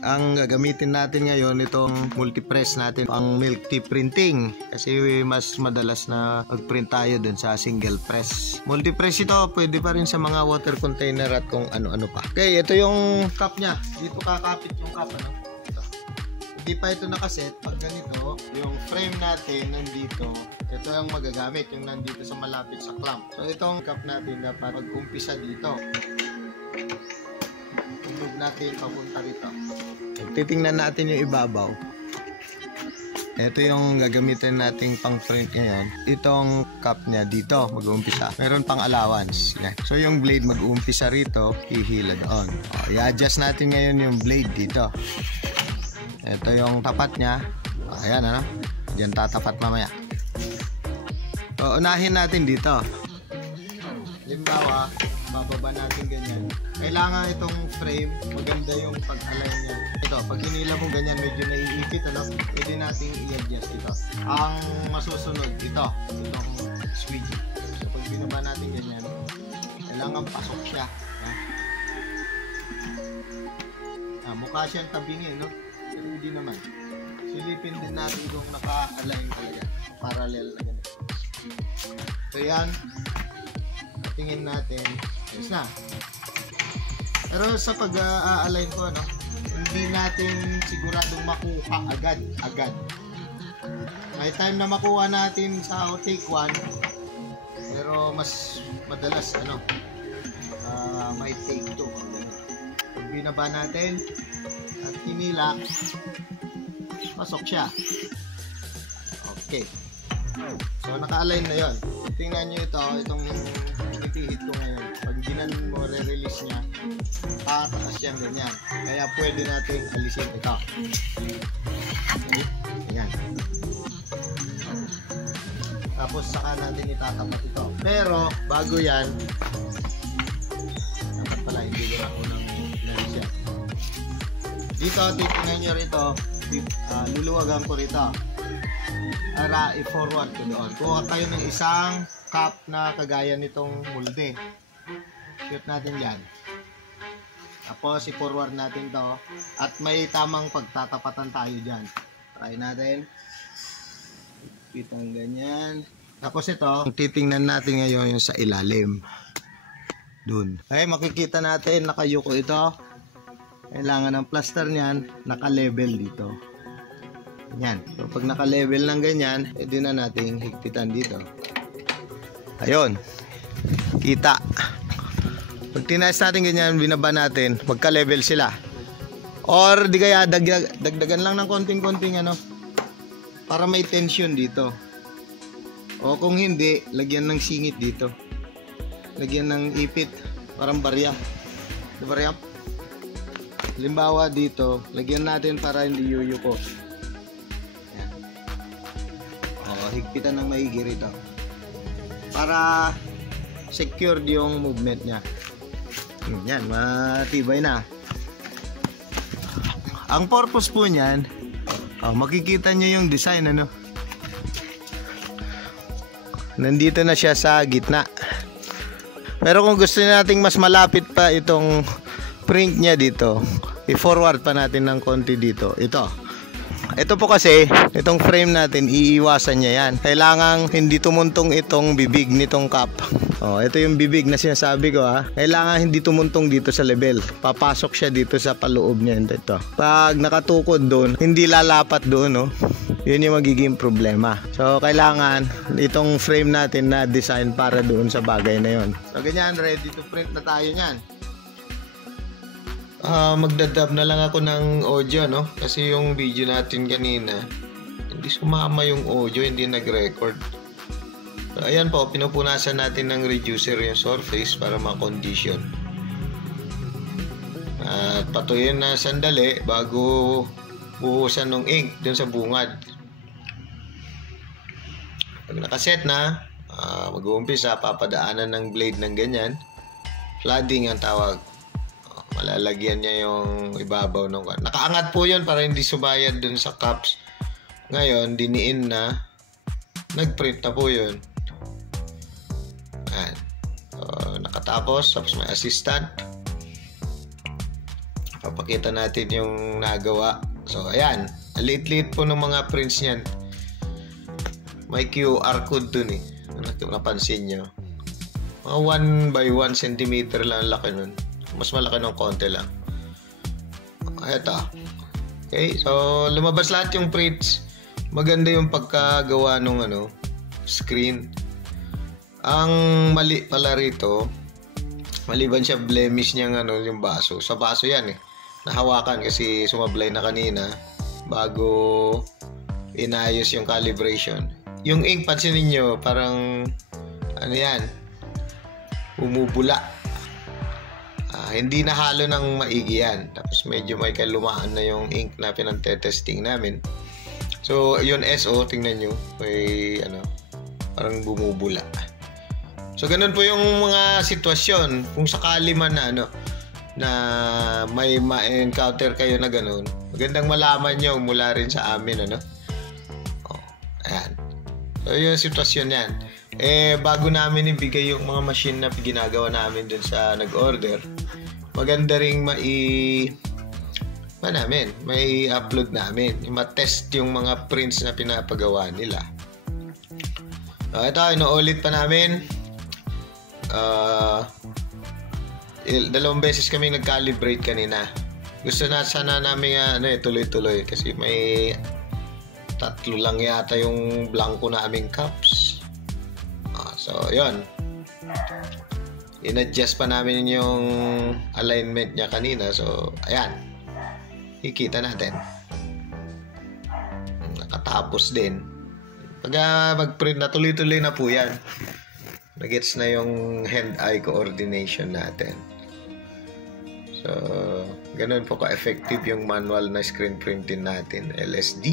Ang gagamitin natin ngayon itong multi-press natin ang milk tea printing kasi mas madalas na mag-print tayo dun sa single press. Multi-press ito, pwede pa rin sa mga water container at kung ano-ano pa. Okay, ito yung cup nya. Dito kakapit yung cup, ano? Ito. Hindi pa ito nakaset. Pag ganito, yung frame natin nandito, ito yung magagamit, yung nandito sa malapit sa clamp. So itong cup natin dapat mag-umpisa dito. Tugtog natin papunta rito. Titingnan natin yung ibabaw. Ito yung gagamitin nating pang print ngayon. Itong cup niya dito mag-uumpisa. Meron pang allowance. Yan. So yung blade mag-uumpisa rito, hihila doon. I-adjust natin ngayon yung blade dito. Ito yung tapat niya. Ayan, ano? Diyan tatapat mamaya. So unahin natin dito. Halimbawa, bababa natin ganyan. Kailangan itong frame, maganda yung pag-align niya. Ito, pag hinila mo ganyan, medyo naiipit, ano? Pwede nating i-adjust ito. Ang masusunod, itong switch. So, pag binaba natin ganyan, kailangan pasok siya. Mukha siyang tabingin, no? Pero hindi naman. Silipin din natin kung naka-align talaga. Parallel na ganyan. So, yan. Tingin natin. Yes na. Pero sa pag-a-align ko, ano, hindi natin siguradong makuha agad. May time na makuha natin sa take 1, pero mas madalas, ano, may take 2. Pag binaba natin at hinila, pasok siya. Okay. So, naka-align na yon. Tingnan nyo itong ipihit ko ngayon. Pag ginan mo, re-release niya, tataas yan ganyan. Kaya pwede natin alisin ito. Okay? Ayan. Tapos saka natin itatapat ito. Pero, bago yan, dapat pala hindi ko na unang inalis yan. Dito, titingnan nyo rito, luluwagan ko rito. Para i-forward ko doon. Kuha kayo ng isang cup na kagaya nitong molde. Shoot natin yan. Tapos i-forward natin to. At may tamang pagtatapatan tayo dyan. Try natin. Pitang ganyan. Tapos ito, titingnan natin ngayon yung sa ilalim. Dun. Okay, makikita natin nakayuko ito. Kailangan ng plaster niyan, naka-level dito. Yan. So, pag naka-level ng ganyan, pwede na natin higpitan dito. Ayun. Kita. Pag tinayos natin ganyan, binaba natin, magka-level sila. Or di kaya dagdagan lang ng konting-konting ano, para may tension dito. O kung hindi, lagyan ng singit dito. Lagyan ng ipit, parang barya. Di barya? Halimbawa dito, lagyan natin para hindi yuyuko. Higpitan ng maigi rito para secured yung movement nya. Yan, matibay na. Ang purpose po nyan, makikita nyo yung design, ano, nandito na siya sa gitna. Pero kung gusto nating mas malapit pa itong print nya dito, i-forward pa natin ng konti dito. Ito po kasi, itong frame natin, iiwasan niya yan. Kailangan hindi tumuntong itong bibig nitong cup. Ito yung bibig na sinasabi ko, ha. Kailangan hindi tumuntong dito sa level. Papasok siya dito sa paloob niya. Ito. Pag nakatukod doon, hindi lalapat doon, no. Yun yung magiging problema. So, kailangan itong frame natin na design para doon sa bagay na yun. So, ganyan, ready to print na tayo niyan. Magdadub na lang ako ng audio, no? Kasi yung video natin kanina, hindi sumama yung audio, hindi nag-record. So, ayan po, pinupunasan natin ng reducer yung surface para ma-condition. At patuyin na sandali bago buhusan ng ink dun sa bungad. Pag nakaset na, mag-uumpisa, papadaanan ng blade ng ganyan. Flooding ang tawag. Malalagyan niya yung ibabaw ng cup. Nakaangat po yun para hindi subayad dun sa cups. Ngayon, diniin na. Nag-print na po yun. Ayan. So, nakatapos. Tapos may assistant. Papakita natin yung nagawa. So, ayan. Liit-liit po ng mga prints niyan. May QR code dun eh. Napansin nyo. Mga 1 by 1 cm lang laki nun. Mas malaki ng konti lang. Ito. Okay, so lumabas lahat yung prints. Maganda yung pagkagawa nung screen. Ang mali pala rito, maliban siya blemish niyang yung baso. Sa baso yan eh. Nahawakan kasi sumablay na kanina bago inayos yung calibration. Yung ink, pansinin nyo, parang yan, umubula. Hindi na halo ng maigi yan. Tapos medyo may kalumaan na yung ink na pinagtetesting namin. So, yun SO, tingnan nyo. May, parang bumubula. So, ganun po yung mga sitwasyon. Kung sakali man na may ma-encounter kayo na ganun, magandang malaman nyo mula rin sa amin, ayan. So, yung sitwasyon yan. Bago namin ibigay yung mga machine na ginagawa namin dun sa nag-order, maganda ring may upload namin, ma-test yung mga prints na pinapagawa nila. Ito, inuulit pa namin. 2 beses kami nag-calibrate kanina. Gusto na sana namin tuloy-tuloy kasi may 3 lang yata yung blanco na aming cups. So, yun. In-adjust pa namin yung alignment niya kanina. So, ayan. Kikita natin. Nakatapos din. Pag mag-print na, tuloy-tuloy na po yan. Nagets na yung hand-eye coordination natin. So, ganun po ka-effective yung manual na screen printing natin. LSD.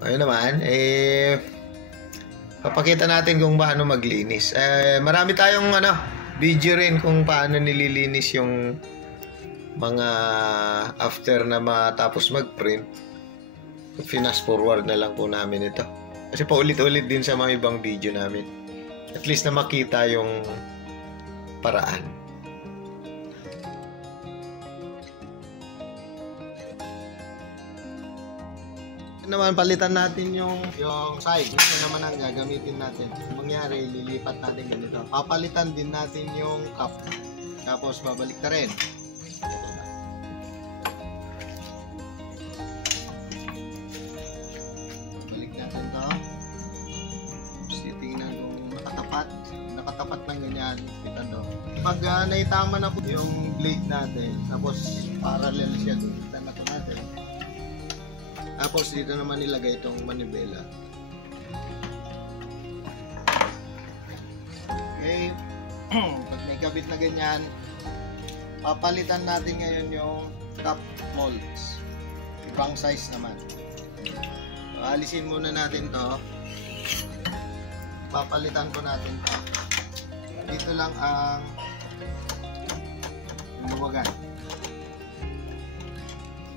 Ayun naman, papakita natin kung paano maglinis. Marami tayong video rin kung paano nililinis yung mga after na matapos mag-print. Fast forward na lang po namin ito. Kasi paulit-ulit din sa mga ibang video namin. At least na makita yung paraan. Naman palitan natin yung side. Ito naman ang gagamitin natin. Mangyari, lilipat natin ganito. Papalitan din natin yung cup. Tapos babalik ka rin. Balik natin to. Tapos titingnan kung nakatapat ng ganyan. Pag naitama na po yung blade natin, tapos parallel siya dun. Itan na po natin. Tapos dito naman nilagay itong manibela. Okay. Pag may kabit na ganyan, papalitan natin ngayon yung top molds. Ibang size naman. So, alisin muna natin to. Papalitan ko natin to. Dito lang ang luwagan.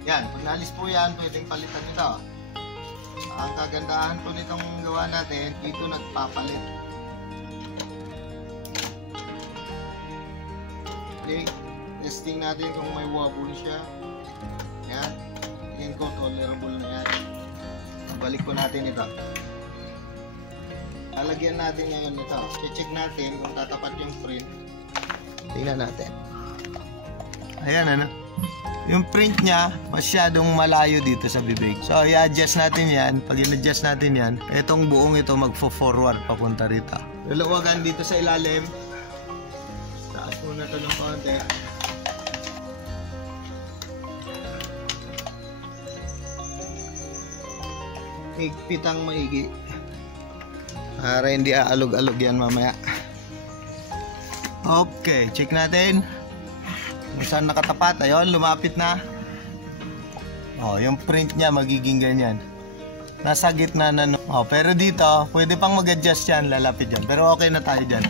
Yan, pag naalis po yan, pwedeng palitan ito. Ang kagandahan po nitong gawa natin, dito nagpapalit. Okay, testing natin kung may wobble siya. Yan, tingin ko tolerable na yan. Balik po natin ito. Lalagyan natin ngayon ito. I-check natin kung tatapat yung print. Tingnan natin. Ayan, yung print niya, masyadong malayo dito sa bibig. So, i-adjust natin yan. Pag i-adjust natin yan, itong buong ito magfo-forward papunta rito. Luluwagan dito sa ilalim. Taas muna ito ng konti. Higpit ang maigi. Para hindi aalog-alog yan mamaya. Okay, check natin. Kung saan nakatapat, ayun, lumapit na. Yung print niya magiging ganyan. Nasa gitna na. Pero dito, pwede pang mag-adjust yan, lalapit yan. Pero okay na tayo dyan.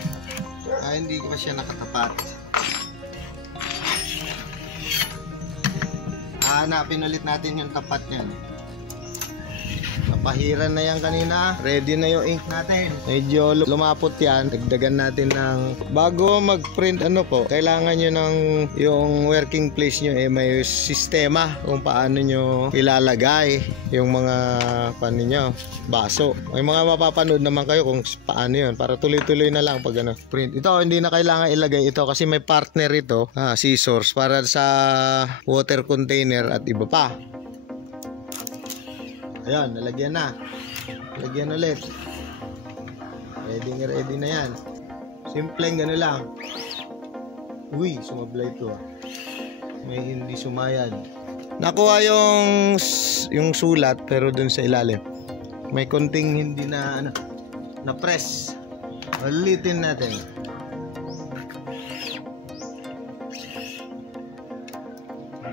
Hindi pa siya nakatapat. Hanapin ulit natin yung tapat niyan. Pahiran na yan kanina. Ready na yung ink natin. Medyo lumapot yan. Dagdagan natin ng bago mag-print kailangan nyo ng yung working place nyo may sistema kung paano nyo ilalagay yung mga paano nyo, baso. May mga mapapanood naman kayo kung paano yun para tuloy-tuloy na lang pag print. Ito hindi na kailangan ilagay ito kasi may partner ito, scissors para sa water container at iba pa. Ayan, nalagyan na. Lagyan ulit. Ready na yan. Simpleng gano'n lang. Uy, sumablay ito. May hindi sumayad. Nakuha yung sulat pero dun sa ilalim. May konting hindi na na press. Ulitin natin.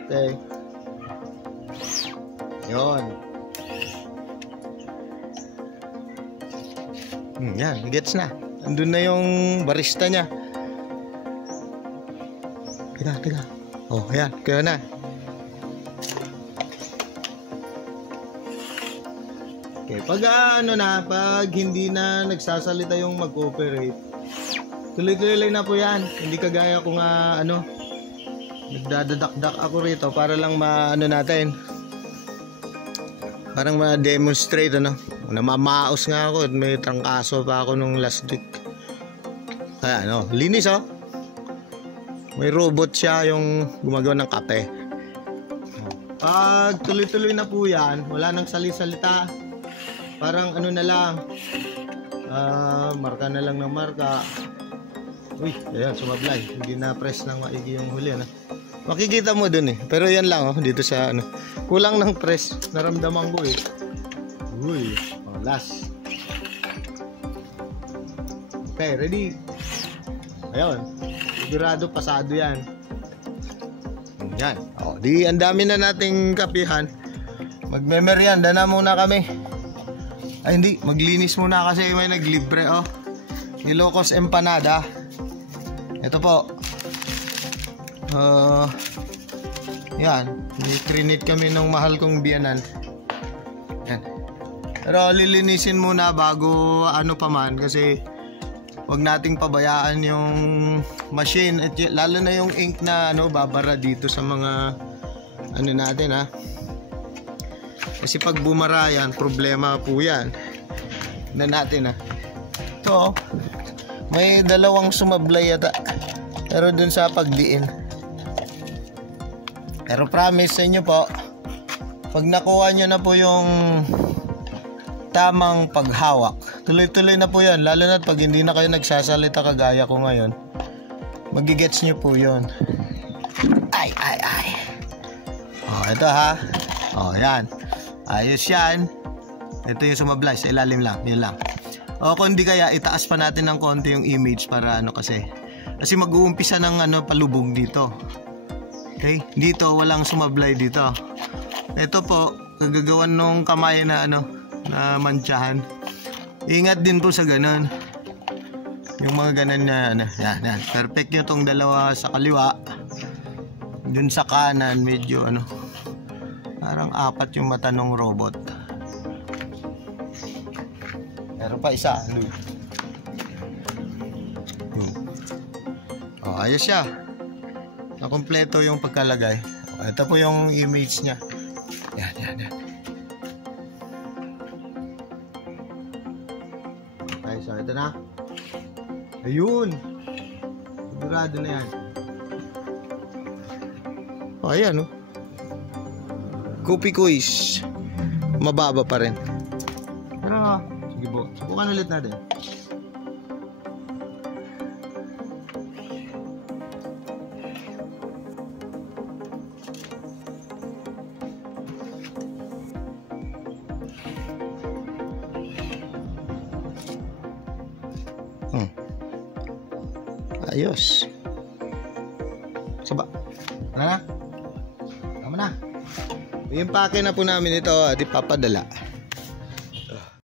Okay. Yon. Yan, gets na. Andun na yung barista niya. Teka. Oh, ayan, kaya na. Okay, pag pag hindi na nagsasalita yung mag-cooperate, tuloy-tuloy na po yan. Hindi kagaya kung nagdadadak-dak ako rito para lang natin. Parang ma-demonstrate namamaos nga ako at may trangkaso pa ako nung last week. Ayan, linis may robot siya yung gumagawa ng kape. Pag tuloy-tuloy na po yan, wala nang salita. Parang na lang, marka na lang ng marka. Uy, ayan, sumablay. Hindi na press ng maigi yung huli. Makikita mo dun pero yan lang dito sa kulang ng press. Naramdaman ko Uy, last. Okay, ready. Ayun, sigurado pasado yan. Yan. Di ang dami na nating kapihan. Magmemeryanda na muna kami. Ay hindi, maglinis muna kasi may naglibre Ilocos empanada. Ito po. Yan, ni-trinit kami ng mahal kong biyanan. Yan. Pero lilinisin muna bago pa man kasi wag nating pabayaan yung machine at lalo na yung ink na babara dito sa mga natin kasi pag bumara yan, problema po yan na natin ito may dalawang sumablay yata pero dun sa pagdiin. Pero promise sa inyo po, pag nakuha nyo na po yung tamang paghawak, tuloy-tuloy na po yan. Lalo na pag hindi na kayo nagsasalita kagaya ko ngayon, magigets nyo po yun. Ay. Ito yan. Ayos yan. Ito yung sumablay sa ilalim lang. Yan lang. Kung hindi kaya itaas pa natin ng konti yung image para kasi mag-uumpisa ng palubog dito. Okay? Dito walang sumablay dito. Ito po nagagawan nung kamay na na mantsahan. Ingat din po sa ganun. Yung mga ganun na yan. Perfect nyo tong dalawa sa kaliwa. Dun sa kanan medyo parang apat yung mata ng robot. Meron pa isa. Ayos siya. Nakompleto yung pagkalagay. Ito po yung image niya. Yan. Okay, so ito na. Ayun. Sigurado na yan. Ayan Kopi quiz. Mababa pa rin. Pero sige po, subukan ulit natin. Ayos. Saba. Tama na. Yung pake na po namin ito, di papadala.